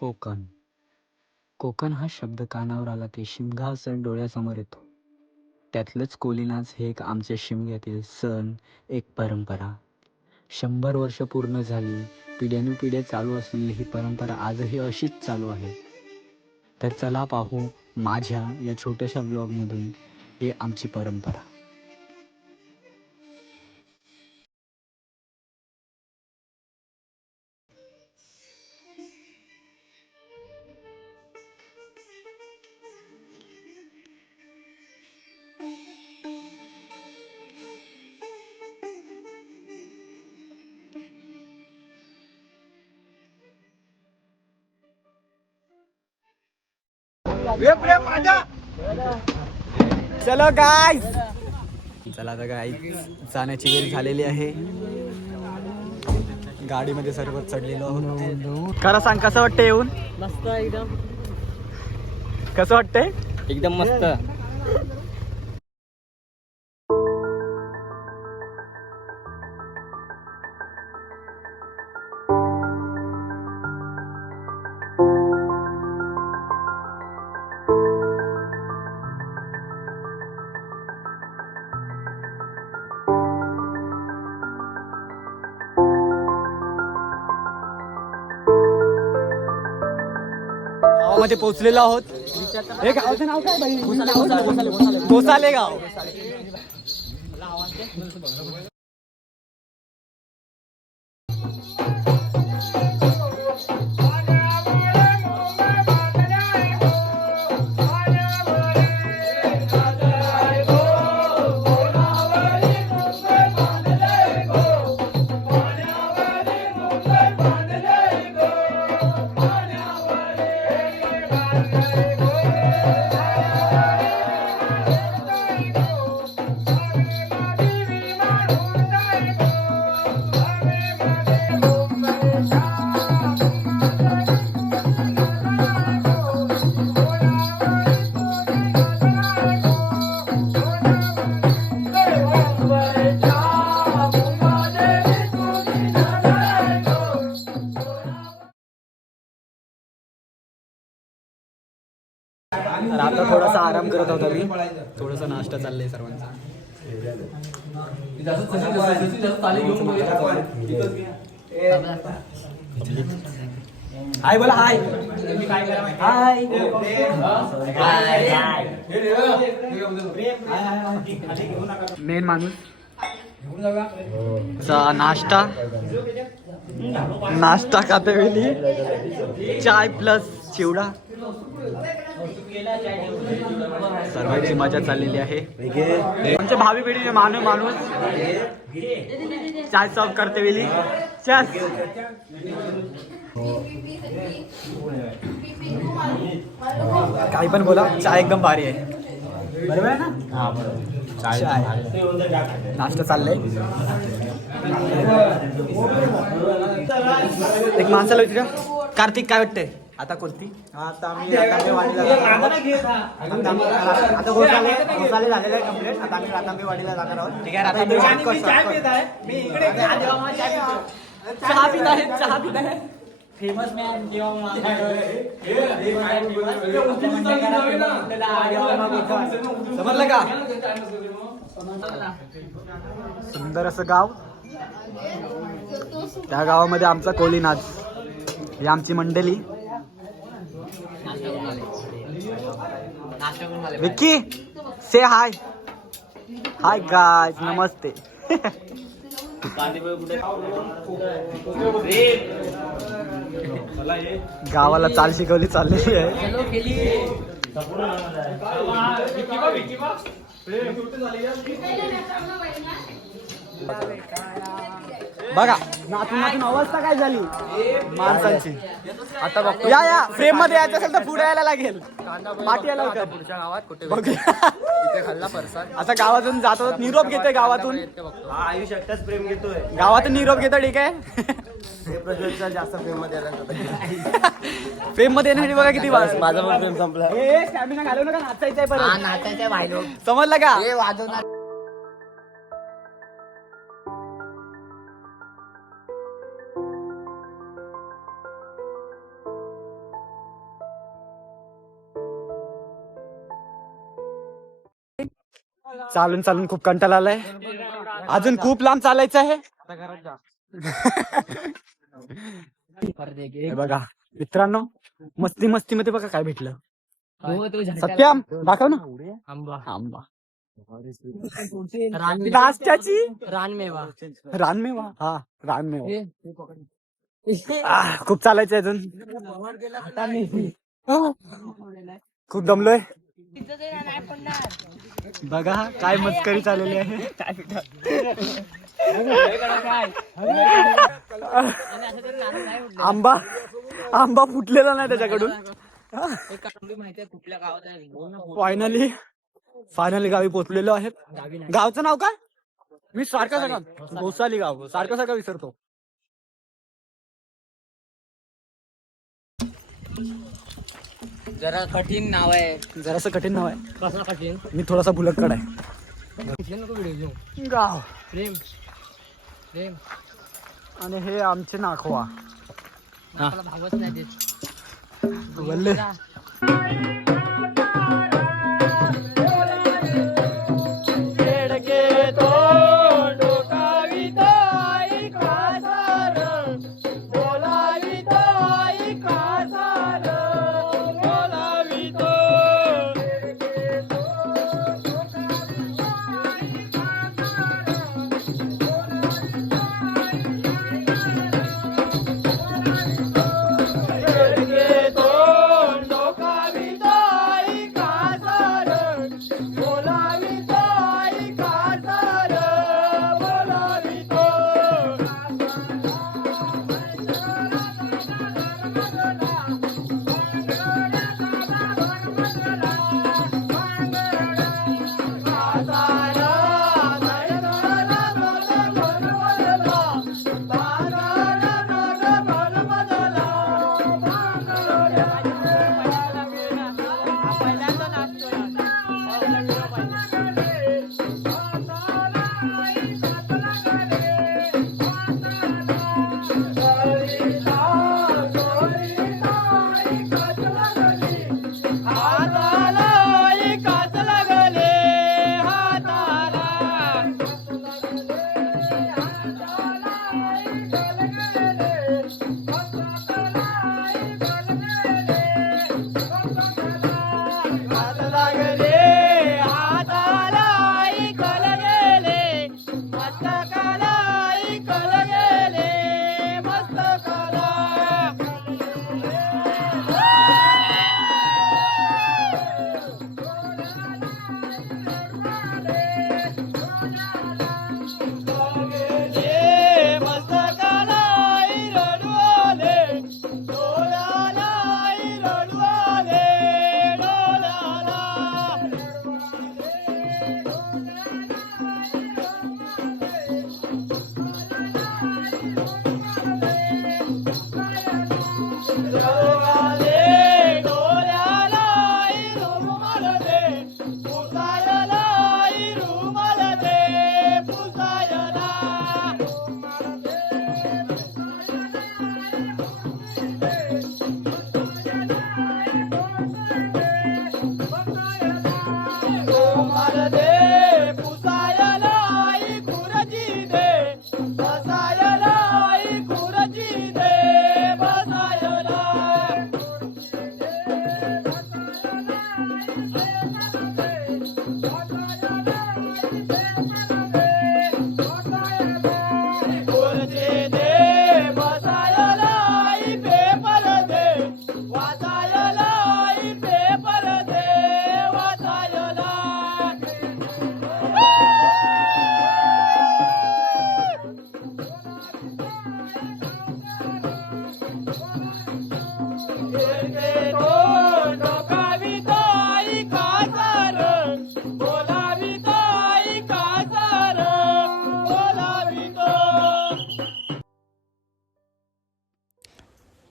कोकण. कोकण हा शब्द कानावर आला की शिमगा सण डोळ्यासमोर येतो. त्यातलंच कोलीनाच हे एक आमच्या शिमग्यातील सण, एक परंपरा. 100 वर्ष पूर्ण झाली, पिढ्यानुपिढ्या चालू असलेली ही परंपरा आजही अशीच चालू आहे. तर चला पाहू माझ्या या छोट्याशा ब्लॉगमधून ही आमची परंपरा. चलो गाईज, चला आता गाईज जाण्याची वेळ झालेली आहे. गाडीमध्ये सर्व चढलेलो आहोत. खरं सांग कसं वाटतं येऊन? मस्त एकदम. कसं वाटतंय? एकदम मस्त. गावामध्ये पोहोचलेलो आहोत. हे गावाचं नाव काय बाई? गोसाले गाव. तर आता थोडासा आराम करत होता मी. थोडासा नाश्ता चाललाय सर्वांचा. हाय बोला, हाय हाय. मेन माणूस. नाश्ता खाते वेळी चाय प्लस चिवडा. सर्वांची मजा चाललेली आहे. आमच्या भावी पिढीचे माणूस चाय सर्व करते वेळी काही पण बोला, चाय एकदम भारी आहे. बरोबर आहे ना? हा बरोबर. चाय नाश्ता चाललंय. एक माणसाला विचारा, कार्तिक काय वाटतंय आता कोणती? आता आम्ही वाडीला आता घोसाले झालेलं आहे कंप्लीट. आता आम्ही रातांबेवाडीला जाणार आहोत. ठीक आहे. चहा पित आहे. फेमस मॅन समजलं का? सुंदर असं गाव. त्या गावामध्ये आमचा कोलीनाज, ही आमची मंडळी. विक्की से हाय. हाय गाइस, नमस्ते. गावाला चाल शिकवली चाललेली आहे. बघा नातून अवस्था काय झाली माणसांची. आता बघतो. या फ्रेम मध्ये यायचं असेल तर पुढे यायला लागेल. पाठी यायला लवकर. पुढच्या गावात कुठे इथे खाल्ला परसाद. आता गावातून जातो, निरोप घेतोय गावातून. आयुष एकटाच प्रेम घेतोय गावातून, निरोप घेतो. ठीक आहे. जास्त फ्रेम मध्ये फ्रेम मध्ये येण्यासाठी बघा किती वाज. माझा पण फ्रेम संपला. स्टॅमिना घालवू नका, नाचायचंय परत. नाचायचंय. समजलं का? चालून चालून खूप कंटाळा आलाय. अजून खूप लांब चालायचं आहे. हे बघा मित्रांनो, मस्ती मस्ती मध्ये बघा काय भेटलं. सत्यम दाखव ना. आंबा नाश्त्याची रानमेवा. रानमेवा. हा रानमेवा. खूप चालायचं अजून. खूप दमलोय. बघा काय मस्करी चाललेली आहे. आंबा आंबा फुटलेला नाही त्याच्याकडून. फायनली गावी पोहोचलेलो आहेत. गावचं नाव काय? मी सारखं सगळं गोसाली गाव सारखं सगळं विसरतो. जरा कठीण नाव आहे. जरासं कठीण नाव आहे. कसं कठीण? मी थोडासा भुलक्कड आहे. नको व्हिडिओ गाव प्रेम प्रेम आणि हे आमचे नाखवा. मला भावच नाही देत. बोलले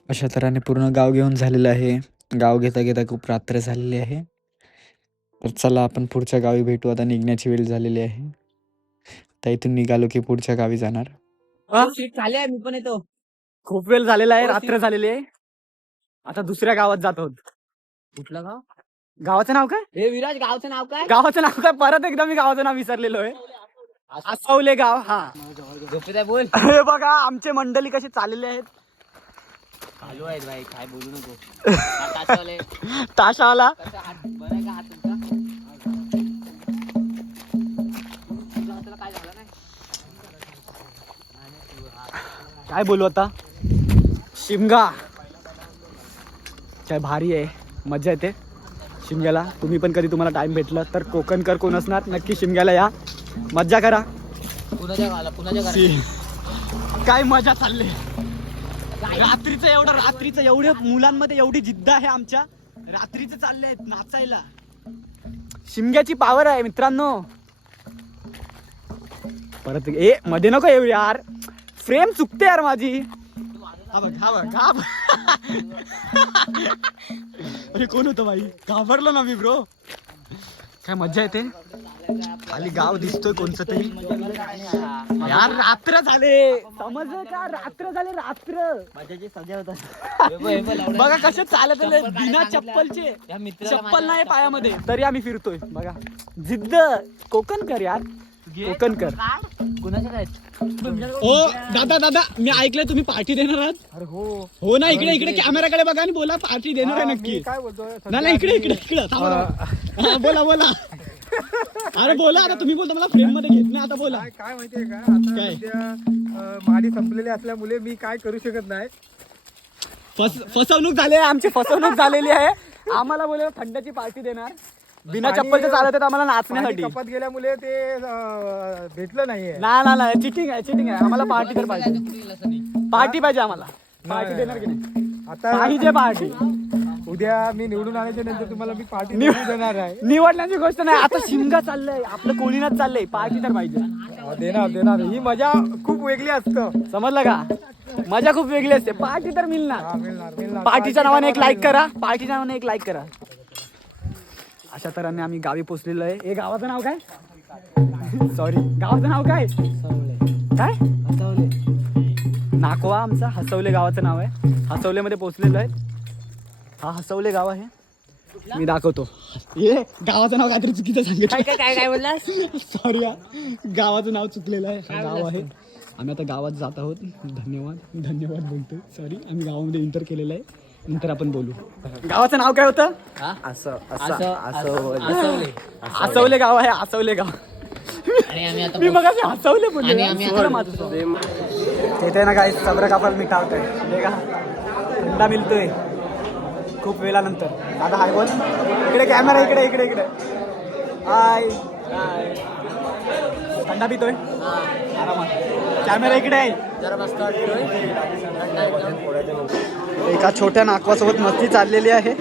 अशा तऱ्हेने पूर्ण गाव घेऊन झालेलं आहे. गाव घेता घेता खूप रात्र झालेली आहे. तर चला आपण पुढच्या गावी भेटू. आता निघण्याची वेळ झालेली आहे. तर इथून निघालो की पुढच्या गावी जाणार. मी पण येतो. खूप वेळ झालेला आहे. रात्र झालेली आहे. आता दुसऱ्या गावात जात आहोत. कुठलं गाव? गावाचं नाव काय? हे विराज गावचं नाव काय? गावाचं नाव काय? परत एकदा मी गावाचं नाव विसरलेलो आहे. आसवले गाव. हा झोपेत आहे बोल. हे बघा आमचे मंडळी कसे चाललेले आहेत. चालू आहेत भाई, काय बोलू नको. ताशवाले. ताशावाला कसा हात बरं आहे का हात तुमचा? तुमच्या हाताला काय झालं नाही? काय बोलू आता. शिमगा काय भारी आहे, मजा येते शिमग्याला. तुम्ही पण कधी तुम्हाला टाइम भेटला तर कोकणकर कोण असणार नक्की शिमग्याला या, मज्जा करा. पुण्याच्या घरात काय मजा चालली रात्रीचं एवढ्या मुलांमध्ये एवढी जिद्द आहे आमच्या. रात्रीचं चाललंय नाचायला. शिमग्याची पावर आहे मित्रांनो. परत ए मध्ये नको येऊ यार, फ्रेम चुकते यार माझी. हा बघ हा बघ हा बघ. अरे कोण होतं बाई, घाबरलो ना मी ब्रो. काय मज्जा येते. खाली गाव दिसतोय कोणचं तरी. यार रात्र झाले, समजलं का? रात्र झाले, रात्र. माझ्याची सजा होता. बघा कसे चालत आले बिना चप्पलचे. चप्पल नाही पायामध्ये तरी आम्ही फिरतोय. बघा जिद्द. कोकणकर यार, कोकणकर. कुणाच्या काय? ओ दादा मी ऐकलं तुम्ही पार्टी देणार आहात. अरे हो हो ना, इकडे कॅमेराकडे बघा आणि बोला पार्टी देणार आहे नक्की. काय बोलतोय नाही इकडे थांबा. बोला. अरे बोला आता, तुम्ही बोलता मला फ्रेम मध्ये घेत नाही. आता बोला. काय माहितीये का, आता काय? सध्या माडी संपलेली असल्यामुळे मी काय करू शकत नाही. फसवणूक झाली आहे आमची, फसवणूक झालेली आहे. आम्हाला बोले थंडाची पार्टी देणार. बिना चप्पलचे चालत आहेत आम्हाला नाचण्यासाठी. कपात गेल्यामुळे ते भेटलं नाहीये. नाही चिटिंग आहे. आम्हाला पार्टी तर पाहिजे. पार्टी पाहिजे आम्हाला. पार्टी देणार की नाही? आता पाहिजे पार्टी. उद्या मी निवडून आल्याच्या नंतर तुम्हाला मी पार्टी देणार आहे. निवडण्याची गोष्ट नाही, आता शिमगा चाललंय आपलं, कोळीनाच चाललंय. पार्टी तर पाहिजे. देणार. ही मजा खूप वेगळी असतं. समजलं का? मजा खूप वेगळी असते. पार्टी तर मिळणार. मिळणार. पार्टीच्या नावाने एक लाईक करा. अशा तऱ्हेने आम्ही गावी पोहोचलेलो आहे. हे गावाचं नाव काय? सॉरी गावाचं नाव काय? काय? नाकवा आमचा हसवले गावाचं नाव आहे. हसवलेमध्ये पोहोचलेलो आहे. हा हसवले गाव आहे. मी दाखवतो. हे गावाचं नाव काहीतरी चुकीचं सांगितलं. काय बोललास? सॉरी गावाचं नाव चुकलेलं आहे. हा गाव आहे. आम्ही आता गावात जात आहोत. धन्यवाद बोलतोय. सॉरी आम्ही गावामध्ये एंटर केलेलं आहे. नंतर आपण बोलू. गावाचं नाव काय होतं? आसवले गाव आहे. आसवले गाव. आणि आम्ही आता मी बघा हसवले आणि आम्ही आता येते ना काही सब्र कापाल मिठावतोय. हे का थंडा मिळतोय खूप वेळानंतर. दादा हाय बोल. इकडे कॅमेरा इकडे. हाय. थंडा पितोय आरामात. कॅमेरा इकडे आहे. जरा मस्त एका छोट्या नाकवासोबत मस्ती चाललेली आहे.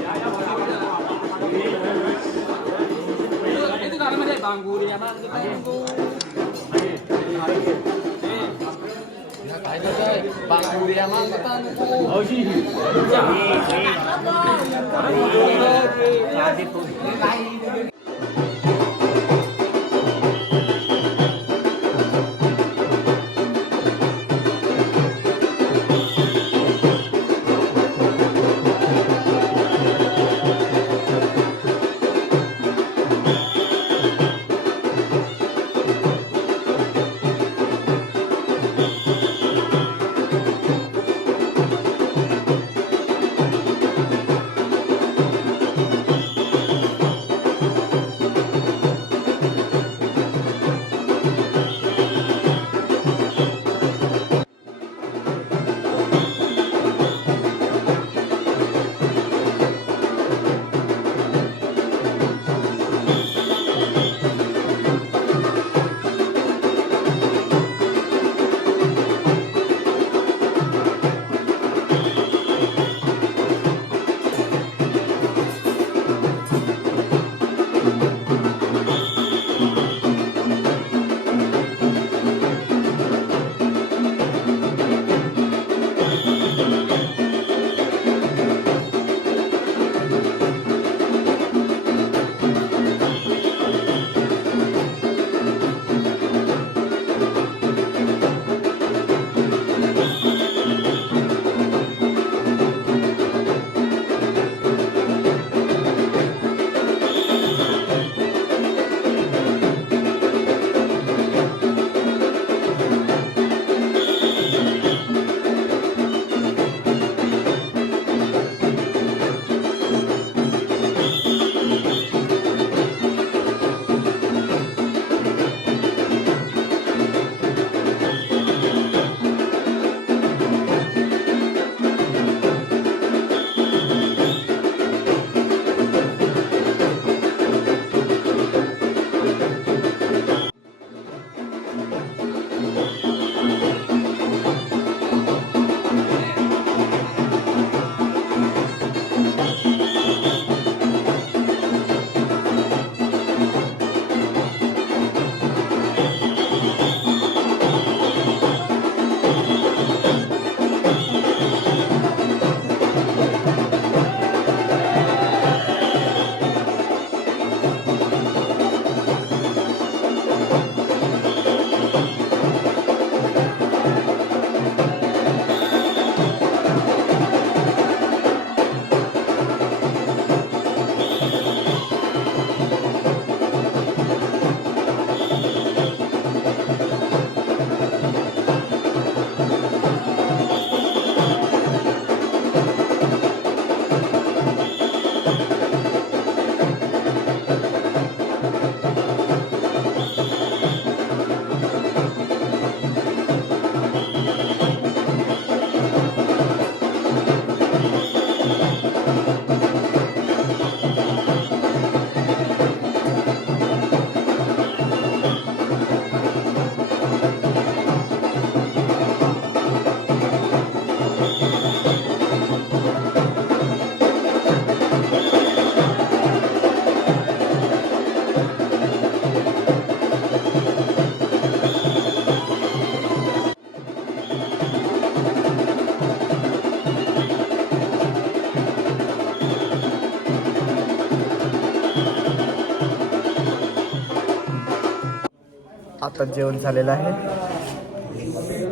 आता जेवण झालेलं आहे.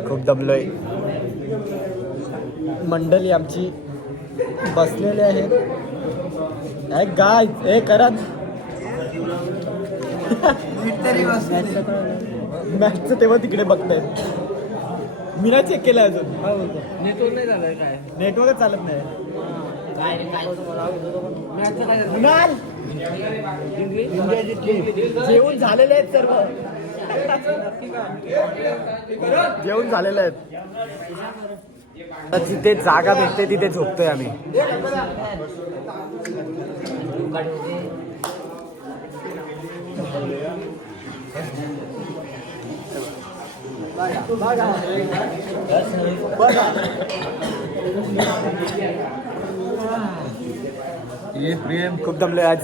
खूप दमलोय. मंडळी आमची बसलेली आहेत. गाय हे करत मॅचचं तेव्हा तिकडे बघतायत. मी नाही चेक केलं अजून. नेटवर्क नाही झालं काय? नेटवर्कच चालत नाही. कुणाल जेवण झालेले आहेत सर्व. जेवण झालेलं आहेत. जिथे जागा भेटते तिथे झोपतोय आम्ही. खूप दमलोय आज.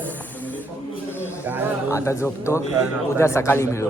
आता झोपतो. उद्या सकाळी मिळू.